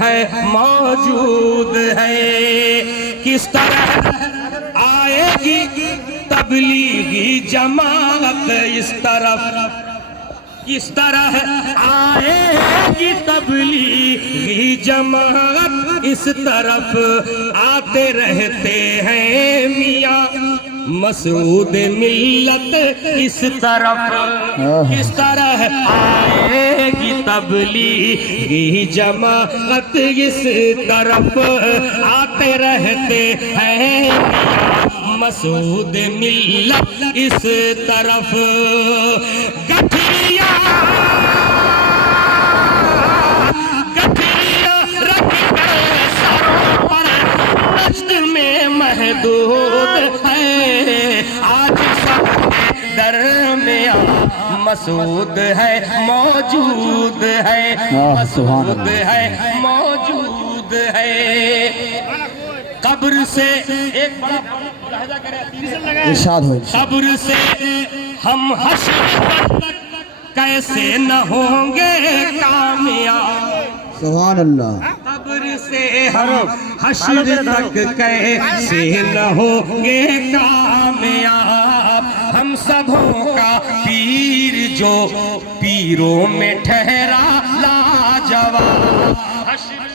ہے موجود ہے. کس طرح آئے گی تبلیغی جماعت اس طرف، کس طرح آئے گی تبلیغی جماعت اس طرف، آتے رہتے ہیں میاں مسعود ملت اس طرف. کس طرح آئے گی تبلیغی جماعت اس طرف، آتے رہتے ہیں مسعود ملت اس طرف. گٹھیا رکھ کر سروں پر نجد میں محدود ہے. آج سب درمیان مسعود ہے موجود ہے، مسعود ہے موجود ہے. قبر سے ایک بڑا قبر سے ہم حشر تک کیسے نہ ہوں گے کامیاب. سبحان اللہ. قبر سے ہم حشر تک کیسے نہ ہوں گے کامیاب. ہم سبوں کا پیر جو پیروں میں ٹھہرا لاجواب. حشر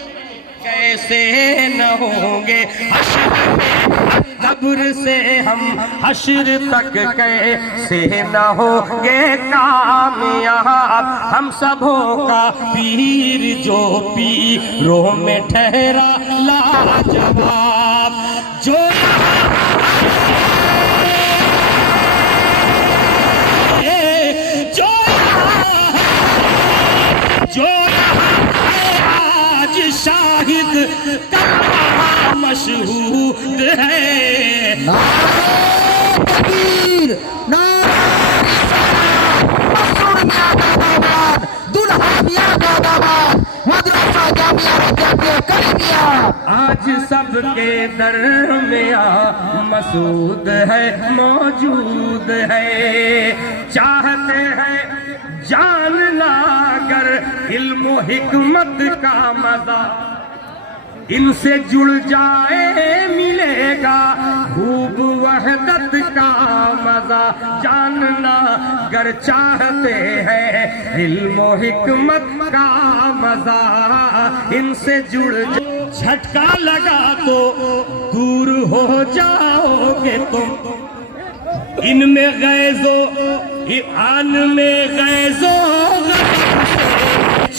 کیسے نہ ہوں گے حشر میں، قبر سے ہم حشر تک کیسے نہ ہوں گے کامیاب. ہم سبوں کا پیر جو پیروں میں ٹھہرا لاجواب. جو آج شاہد کا مشہود ہے. نعرہ تکبیر، نعرہ رسالت، دلہا میاں کا داماد، مدرسہ جامعہ رحمتیہ کریمیہ. آج سب کے درمیان مسعود ہے موجود ہے. چاہتے ہیں جان لا کر علم و حکمت کا مزہ، ان سے جڑ جائے ملے گا خوب وحدت کا مزہ. جاننا گر چاہتے ہیں علم و حکمت کا مزہ، ان سے جڑ جھٹکا لگا تو دور ہو جاؤ گے تم. ان میں غیظ و آن میں غیظ و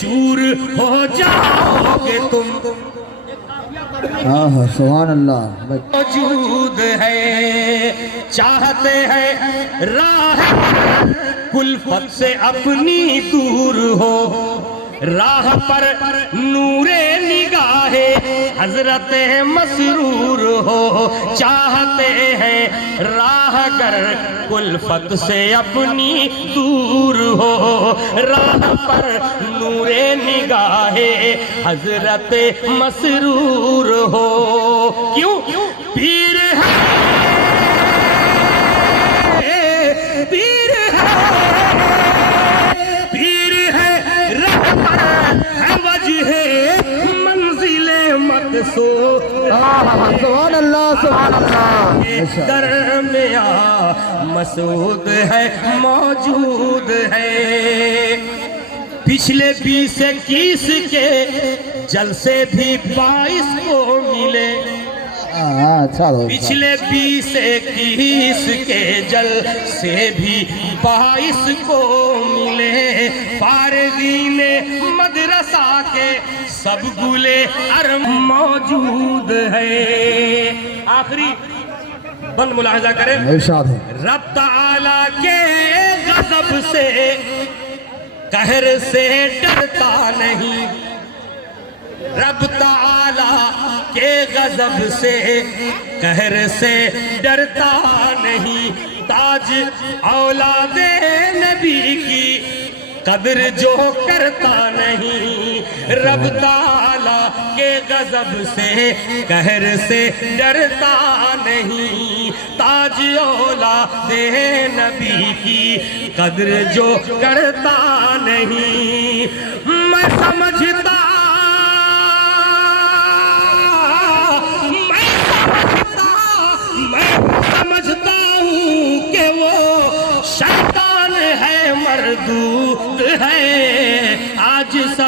چور ہو جاؤ گے تم. سبحان اللہ. موجود ہے. چاہتے ہیں راہ کلفت سے اپنی دور ہو، راہ پر نور نگاہ حضرت مسرور ہو. چاہتے ہیں راہ گر کلفت سے اپنی دور ہو، راہ پر نور نگاہ حضرت مسرور ہو. کیوں؟ پیر ہے، پیر ہے، پیر ہے، رہبر ہے، وجہ منزل مقصود. سبحان اللہ، سبحان اللہ. درمیان مسعود ہے موجود ہے. پچھلے 20-21 کے جلسے بھی 22 کو ملے. پچھلے 20-21 کے جلسے بھی 22 کو ملے. فارغین مدرسہ کے سب گلے ارم موجود ہے. آخری بند ملاحظہ کریں. رب تعالیٰ کے غضب سے قہر سے ڈرتا نہیں، رب تعالیٰ کے غضب سے قہر سے ڈرتا نہیں. تاج اولاد نبی کی قدر جو کرتا نہیں، رب تعالیٰ کے غضب سے قہر سے ڈرتا نہیں. تاج اولاد نبی کی قدر جو کرتا نہیں. میں سمجھتا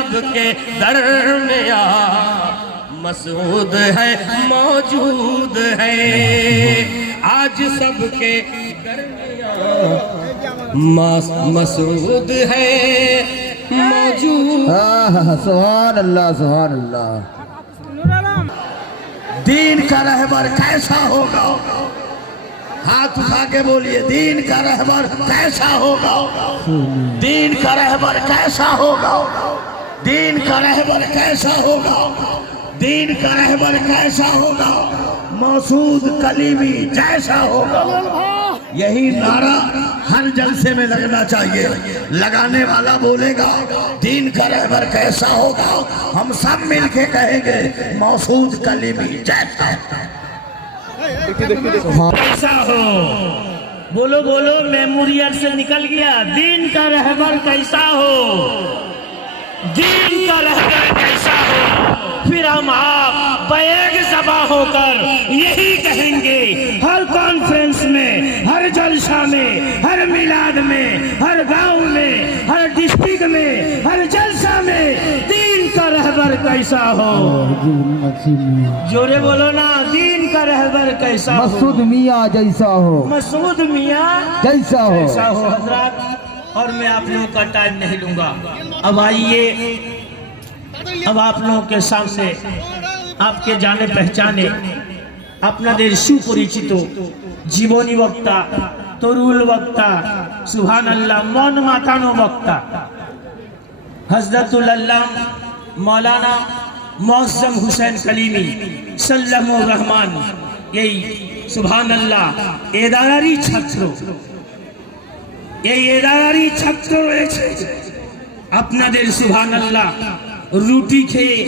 سب کے درمیان مسعود ہے موجود ہے آج سب کے درمیان مسعود ہے موجود سبحان اللہ سبحان اللہ دین کا رہبر کیسا ہوگا ہاتھ اٹھا کے بولیے دین کا رہبر کیسا ہوگا دین کا رہبر کیسا ہوگا دین کا رہبر کیسا ہوگا دین کا رہبر کیسا ہوگا مسعود کلیمی جیسا ہوگا یہی نعرہ ہر جلسے میں لگنا چاہیے لگانے والا بولے گا دین کا رہبر کیسا ہوگا ہم سب مل کے کہیں گے مسعود کلیمی جیسا کیسا ہو بولو بولو میموریت سے نکل گیا دین کا رہبر کیسا ہو دین کا رہبر کیسا ہو پھر ہم آپ بیگ زباں ہو کر یہی کہیں گے ہر کانفرنس میں ہر جلسہ میں ہر میلاد میں ہر گاؤں میں ہر ڈسٹرکٹ میں ہر جلسہ میں دین کا رہبر کیسا ہو جوڑے بولو نا دین کا رہبر کیسا ہو مسعود میاں جیسا ہو مسعود میاں جیسا ہو کیسا ہو حضرات اور میں آپ لوگوں کا ٹائم نہیں لوں گا اب آئیے اب آپ لوگوں کے سامنے آپ کے جانے پہچانے اپنا دیر সুপরিচিত জীবনী বক্তা তরুল বক্তা সুবহানাল্লাহ মন মাতানো বক্তা হযরতুল আল্লাহ মাওলানা মুআজ্জম হুসেন কলিমি সাল্লাল্লাহু রহমান এই সুবহানাল্লাহ এদারারি ছাত্র এই এদারারি ছাত্র রয়েছে আপনাদের সুবহানাল্লাহ রুটি খেয়ে